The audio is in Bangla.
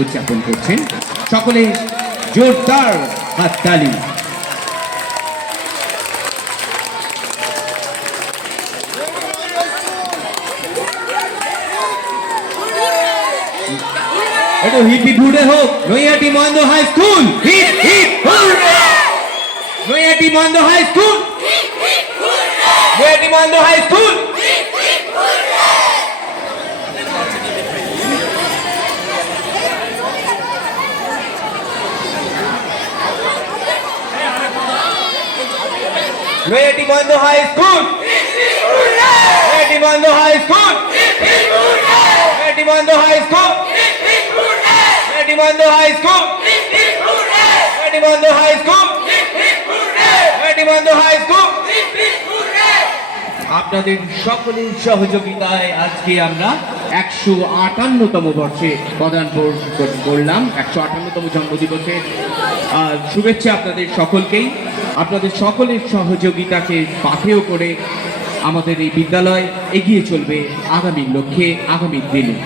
উদযাপন করছেন। সকলে জোরদার হাততালি। একটু হিপ হিপ হুররে হোক। Naihati Mahendra high school hip hip hurray. Naihati Mahendra high school hip hip hurray. Naihati Mahendra high school hip hip hurray. Naihati Mahendra high school hip hip hurray. Naihati Mahendra high school hip hip hurray. Naihati Mahendra high school hip hip hurray. Naihati Mahendra high school hip hip hurray. Naihati Mahendra high school hip hip hurray. Naihati Mahendra high school hip hip hurray. আপনাদের সকলের সহযোগিতায় আজকে আমরা 158তম বর্ষে পদার্পণ করলাম। 158তম জন্মদিবসে শুভেচ্ছা আপনাদের সকলকেই। আপনাদের সকলের সহযোগিতাকে পাথেয় করে আমাদের এই বিদ্যালয় এগিয়ে চলবে আগামীর লক্ষ্যে, আগামীর দিনে।